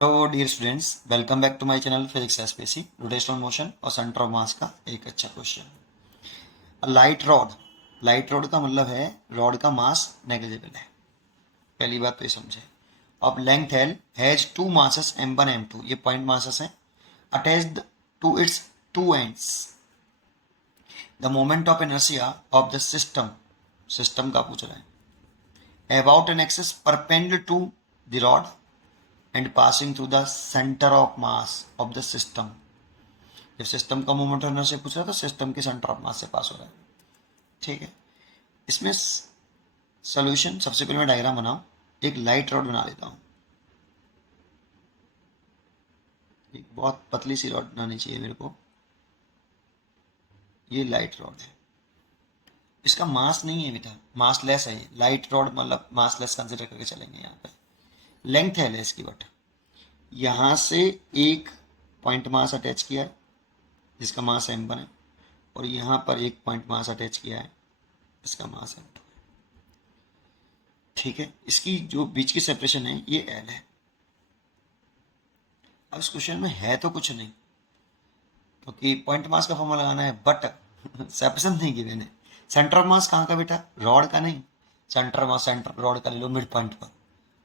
Hello dear students, welcome back to my channel physics SPC. Rotational motion और centre of mass का एक अच्छा question. Light rod का मतलब है रॉड का मास नेग्लिजिबल है। पहली बात तो ये समझे। अब length L has two masses m1 m2, ये पॉइंट मासेस हैं attached to its two ends. The moment of inertia of the system का पूछ रहे हैं about an axis perpendicular to the rod and passing through the center of mass of the system। जब system का moment of inertia पूछ रहा है तो सिस्टम के सेंटर ऑफ मास से पास हो रहा है। ठीक है, इसमें सोल्यूशन सबसे पहले मैं डायग्राम बनाऊं। एक लाइट रॉड बना लेता हूं। एक बहुत पतली सी रॉड बनानी चाहिए मेरे को। ये लाइट रॉड है, इसका मास नहीं है बेटा, मास लेस है। ये लाइट रॉड मतलब मास लेस कंसिडर करके चलेंगे। यहाँ पे लेंथ है इसकी, बट यहाँ से एक पॉइंट मास अटैच किया है जिसका मास m1 है, और यहाँ पर एक पॉइंट मास अटैच किया है इसका मास m2। ठीक है, इसकी जो बीच की सेपरेशन है ये l है। अब इस क्वेश्चन में है तो कुछ नहीं, क्योंकि पॉइंट मास का फॉर्मूला लगाना है, बट सेपरेशन नहीं गिवन है। सेंटर ऑफ मास कहाँ का बेटा? रॉड का नहीं। सेंटर रॉड का ले लो मिड पॉइंट पर।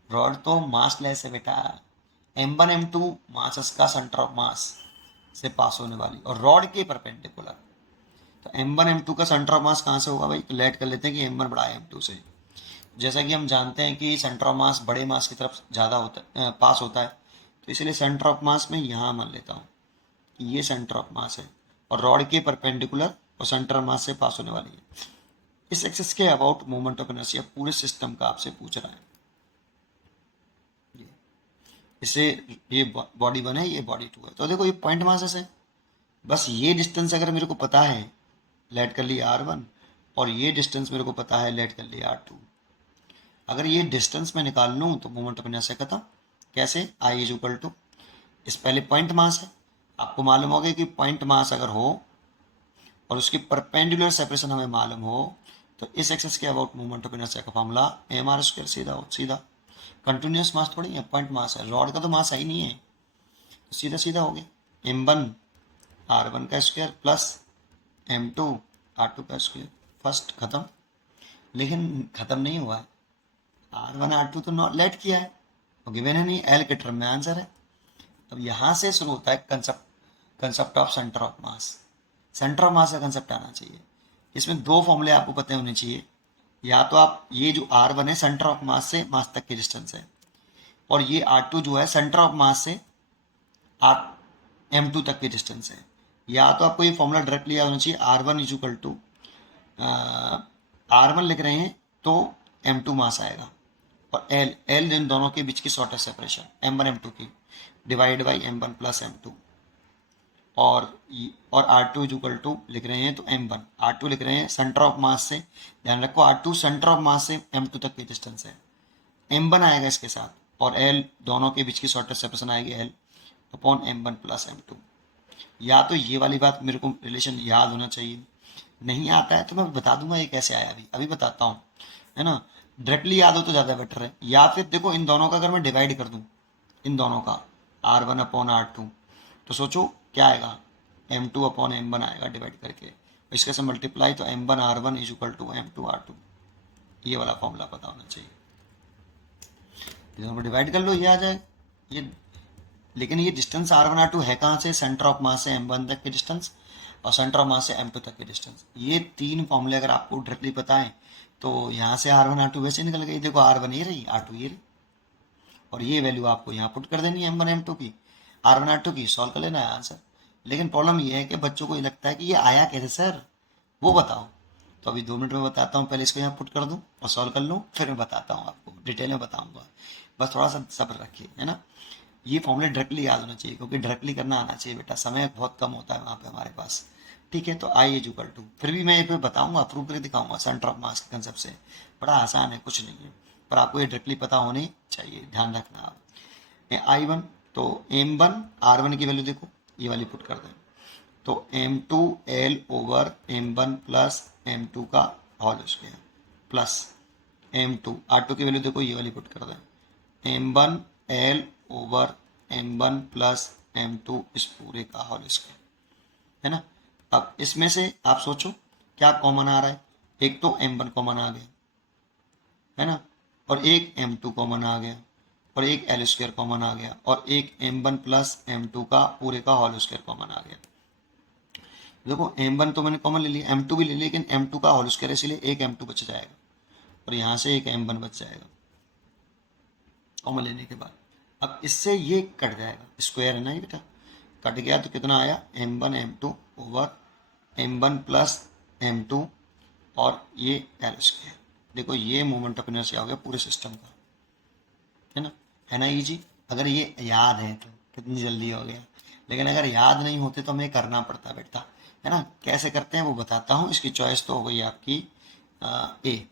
रॉड तो मास लेस है बेटा। m1 m2 मासस का सेंटर ऑफ मास से पास होने वाली और रॉड के परपेंडिकुलर। तो m1 m2 का सेंटर ऑफ मास कहाँ से होगा भाई? तो लेट कर लेते हैं कि m1 बड़ा है m2 से। जैसा कि हम जानते हैं कि सेंटर ऑफ मास बड़े मास की तरफ ज़्यादा पास होता है, तो इसलिए सेंटर ऑफ मास में यहाँ मान लेता हूँ कि ये सेंटर ऑफ मास है और रॉड के परपेंडिकुलर और सेंटर ऑफ मास से पास होने वाली है। इस एक्सिस के अबाउट मोमेंट ऑफ इनर्शिया पूरे सिस्टम का आपसे पूछ रहा है। इसे ये बॉडी 1 है, ये बॉडी 2 है। तो देखो ये पॉइंट मासेस है। बस ये डिस्टेंस अगर मेरे को पता है, लेट कर लिया r1, और ये डिस्टेंस मेरे को पता है, लेट कर लिया r2। अगर ये डिस्टेंस मैं निकाल लूँ तो मोमेंट ऑफ इनर्शिया खत्म। कैसे? I इज इक्वल टू, इस पहले पॉइंट मास है, आपको मालूम हो गया कि पॉइंट मास अगर हो और उसकी परपेंडिकुलर सेपरेशन हमें मालूम हो, तो इस एक्सिस के अबाउट मूवमेंट ऑफ इनर्शिया का फॉर्मूला mr²। सीधा हो, सीधा। कंटिन्यूस मास थोड़ी है, पॉइंट मास है। रॉड का तो मास है ही नहीं है, तो सीधा सीधा हो गया m1 r1 का स्क्वायर प्लस m2 r2 का स्क्वायर। फर्स्ट खत्म। लेकिन खत्म नहीं हुआ है, r1 r2 तो नॉट लेट किया है, तो गिवन है नहीं, एल के टर्म में आंसर है। अब यहाँ से शुरू होता है concept of centre of mass. Centre of mass का कंसेप्ट आना चाहिए। इसमें दो फॉर्मूले आपको पते होने चाहिए। या तो आप ये जो r1 है सेंटर ऑफ मास से मास तक की डिस्टेंस है, और ये r2 जो है सेंटर ऑफ मास से आर m2 तक की डिस्टेंस है। या तो आपको ये फॉर्मूला डायरेक्टली याद होना चाहिए, r1 is equal to r1 लिख रहे हैं तो m2 मास आएगा, और एल इन दोनों के बीच की शॉर्टेस्ट सेपरेशन m1 m2 की divide by m1 plus m2। और r2 इज इक्वल टू लिख रहे हैं तो m1, r2 लिख रहे हैं सेंटर ऑफ मास से। ध्यान रखो r2 सेंटर ऑफ मास से m2 तक की डिस्टेंस है, m1 आएगा इसके साथ, और l दोनों के बीच की शॉर्टेस्ट सेपरेशन आएगी l upon m1 plus m2। या तो ये वाली बात मेरे को रिलेशन याद होना चाहिए, नहीं आता है तो मैं बता दूंगा ये कैसे आया, अभी अभी बताता हूँ, है ना। डायरेक्टली याद हो तो ज़्यादा बेटर है। या फिर देखो इन दोनों का अगर मैं डिवाइड कर दूँ, इन दोनों का r1 अपॉन r2, तो सोचो क्या आएगा, m2 अपॉन m1 आएगा डिवाइड करके। इसके से मल्टीप्लाई तो m1 r1 is equal to m2 r2। ये वाला फॉर्मूला पता होना चाहिए। दोनों को डिवाइड कर लो, ये आ जाएगा ये। लेकिन ये डिस्टेंस r1 r2 है कहाँ से? सेंटर ऑफ मास से m1 तक की डिस्टेंस और सेंटर ऑफ मास से m2 तक की डिस्टेंस। ये तीन फॉर्मूले अगर आपको डायरेक्टली पता है तो यहाँ से r1 r2 वैसे निकल गई। देखो r1 ये रही, r2 ये रही, और ये वैल्यू आपको यहाँ पुट कर देनी है m1 m2 की, r1 r2 की, सॉल्व कर लेना है आंसर। लेकिन प्रॉब्लम ये है कि बच्चों को ये लगता है कि ये आया कैसे सर, वो बताओ। तो अभी 2 मिनट में बताता हूँ, पहले इसको यहाँ पुट कर दूँ और सॉल्व कर लूँ, फिर मैं बताता हूँ आपको, डिटेल में बताऊँगा। बस थोड़ा सा सब्र रखिए, है ना। ये फॉर्मूले डायरेक्टली याद होना चाहिए, क्योंकि डायरेक्टली करना आना चाहिए बेटा, समय बहुत कम होता है वहाँ पे हमारे पास। ठीक है, तो आई इज इक्वल टू, फिर भी मैं ये पे बताऊंगा, प्रूव करके दिखाऊंगा सेंटर ऑफ मास के कंसेप्ट से। बड़ा आसान है, कुछ नहीं है, पर आपको ये डायरेक्टली पता होनी चाहिए, ध्यान रखना आप। I1, तो m1 r1 की वैल्यू देखो, ये वाली पुट कर दें, तो m2 l over m1 plus m2 का whole square plus m2 r2 की वैल्यू देखो, ये वाली पुट कर दें, m1 l over m1 plus m2 इस पूरे का होल स्क्वायर, है ना। अब इसमें से आप सोचो क्या कॉमन आ रहा है, एक तो m1 कॉमन आ गया, है ना, और एक m2 कॉमन आ गया, और एक एल स्क्वायर कॉमन आ गया, और एक m1 प्लस m2 का पूरे का होल स्क्वायर कॉमन आ गया। देखो m1 तो मैंने कॉमन ले लिया, m2 भी ले लिया, लेकिन m2 का होल स्क्वायर है इसलिए एक m2 बच जाएगा, और यहाँ से एक m1 बच जाएगा कॉमन लेने के बाद। अब इससे ये कट जाएगा, स्क्वायर है ना ये बेटा, कट गया तो कितना आया m1 m2 over m1 plus m2 और ये एल स्क्वायर। देखो ये मोमेंट ऑफ इनर्शिया हो गया पूरे सिस्टम का, है ना इजी। अगर ये याद है तो कितनी जल्दी हो गया, लेकिन अगर याद नहीं होते तो हमें करना पड़ता बेटा, है ना। कैसे करते हैं वो बताता हूँ। इसकी चॉइस तो हो गई आपकी ए,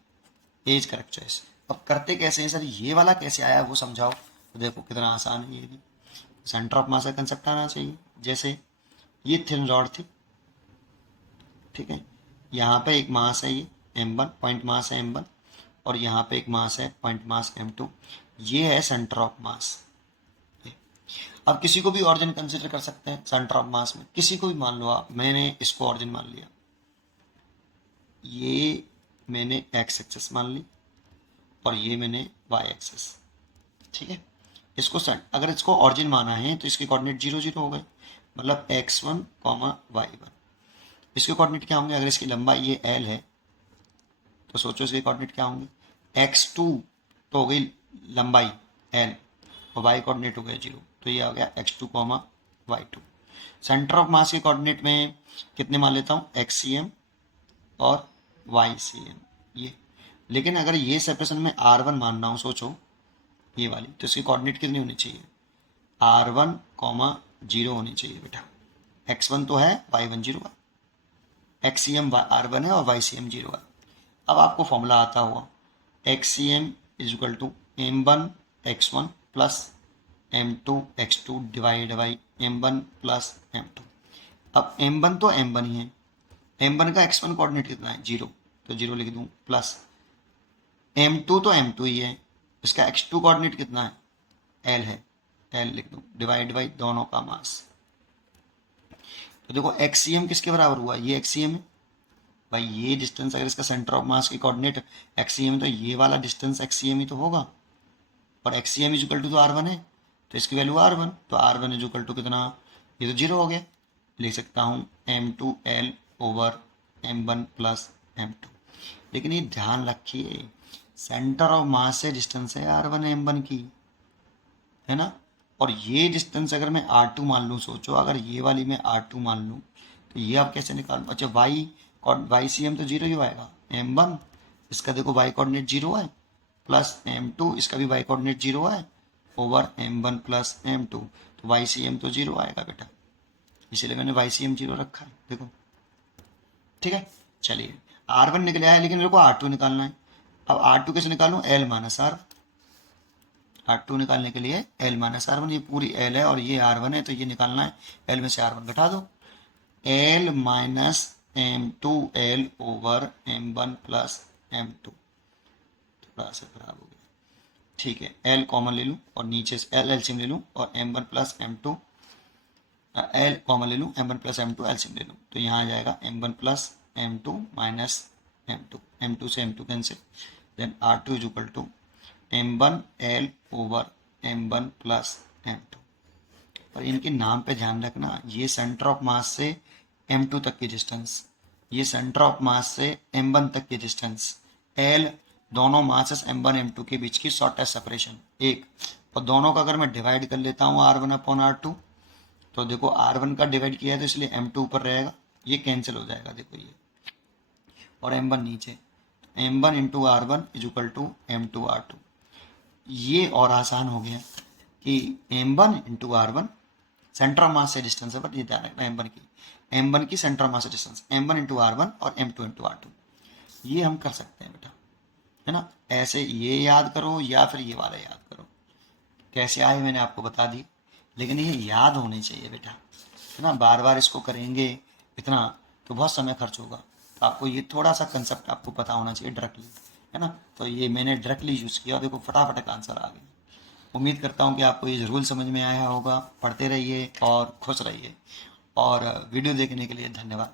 एज करेक्ट चॉइस। अब करते कैसे हैं सर, ये वाला कैसे आया वो समझाओ। तो देखो कितना आसान है ये भी, सेंटर ऑफ मास का कंसेप्ट आना चाहिए। जैसे ये थिन रॉड थी, ठीक है, यहाँ पे एक मास है ये m1, पॉइंट मास है m1, और यहाँ पे एक मास है पॉइंट मास m2, ये है सेंटर ऑफ मास। अब किसी को भी ऑरिजिन कंसिडर कर सकते हैं सेंटर ऑफ मास में, किसी को भी मान लो आप, मैंने इसको ऑरिजिन मान लिया, ये मैंने एक्स एक्सेस मान ली, और ये मैंने वाई एक्सेस, ठीक है। इसको अगर इसको ऑरिजिन माना है तो इसके कोऑर्डिनेट 0 0 हो गए, मतलब x1 y1। इसके कोऑर्डिनेट क्या होंगे, अगर इसकी लंबाई ये l है तो सोचो इसके कोऑर्डिनेट क्या होंगे, x2 तो हो गई लंबाई l, और y कोऑर्डिनेट हो गया 0, तो ये आ गया x2 y2। सेंटर ऑफ मास के कोऑर्डिनेट में कितने मान लेता हूँ, xcm और ycm ये। लेकिन अगर ये सेपरेशन में r1 मानना हो, सोचो ये वाली, तो इसकी कोऑर्डिनेट कितनी होनी चाहिए, r1 0 होनी चाहिए बेटा। x1 तो है, y1 0 है, xcm r1 है और ycm 0 है। अब आपको फॉर्मूला आता हुआ, xcm is equal to m1 x1 plus m2 x2 divide by m1 plus m2। अब m1 तो m1 ही है, m1 का x1 कोऑर्डिनेट कितना है 0, तो 0 लिख दूँ, प्लस m2 तो m2 ही है, इसका x2 कोऑर्डिनेट कितना है l है, l लिख दूँ, डिवाइड बाई दोनों का मास। तो देखो xcm किसके बराबर हुआ, ये xcm है भाई, ये डिस्टेंस अगर इसका सेंटर ऑफ मास की कोऑर्डिनेट xcm तो ये वाला डिस्टेंस xcm ही तो होगा, और xcm इज इक्वल टू तो r1 है, तो इसकी वैल्यू r1, तो r1 इज इक्वल टू कितना, ये तो 0 हो गया, लिख सकता हूँ m2l over m1 plus m2। लेकिन ये ध्यान रखिए सेंटर ऑफ मास से डिस्टेंस है r1 m1 की, है ना, और ये डिस्टेंस अगर मैं r2 मान लूँ, सोचो अगर ये वाली मैं r2 मान लूँ तो ये आप कैसे निकालूँ। अच्छा वाई सी एम तो 0 ही आएगा, m1 इसका देखो वाई कोऑर्डिनेट 0 है, प्लस m2 इसका भी वाई कोऑर्डिनेट 0 है, ओवर m1 प्लस m2, तो वाई सी एम तो 0 आएगा बेटा, इसलिए मैंने वाई सी एम 0 रखा है, देखो ठीक है। चलिए r1 निकल आया, लेकिन मेरे को r2 निकालना है। अब r2 कैसे निकालूँ, l माइनस r, r2 निकालने के लिए l माइनस r1, ये पूरी l है और ये r1 है, तो ये निकालना है, l में से r1 घटा दो, l minus m2l over m1 plus m2, थोड़ा सा खराब हो गया, ठीक है। l कॉमन ले लूँ और नीचे से l एलसीएम ले लूँ, और m1 plus m2 l common ले लूँ, m1 प्लस m2 एलसीएम ले लूँ, तो यहाँ आ जाएगा m1 plus m2 minus m2, m2 से m2 cancel, then r2 is equal to m1l over m1 plus m2। और इनके नाम पे ध्यान रखना, ये सेंटर ऑफ मास से m2 तक की डिस्टेंस, ये सेंटर ऑफ मास से m1 तक की डिस्टेंस, l दोनों मासेस m1 m2 के बीच की शॉर्टेस्ट सेपरेशन एक, और दोनों का अगर मैं डिवाइड कर लेता हूँ r1 अपॉन r2, तो देखो r1 का डिवाइड किया है तो इसलिए m2 ऊपर रहेगा, ये कैंसिल हो जाएगा, देखो ये, और m1 नीचे, m1 into r1 is equal to m2 r2। ये और आसान हो गया कि m1 into r1 centre of मास से डिस्टेंस है, बट ये ध्यान रखना m1 की सेंटर ऑफ मास से डिस्टेंस m1 इंटू r1 और m2 इंटू r2, ये हम कर सकते हैं बेटा, है ना। ऐसे ये याद करो या फिर ये वाला याद करो, कैसे आए मैंने आपको बता दी, लेकिन ये याद होने चाहिए बेटा, है ना। बार बार इसको करेंगे इतना तो बहुत समय खर्च होगा, तो आपको ये थोड़ा सा कंसेप्ट आपको पता होना चाहिए डायरेक्टली, है ना। तो ये मैंने डायरेक्टली यूज़ किया, देखो फटाफट का आंसर आ गया। उम्मीद करता हूँ कि आपको ये ज़रूर समझ में आया होगा। पढ़ते रहिए और खुश रहिए, और वीडियो देखने के लिए धन्यवाद।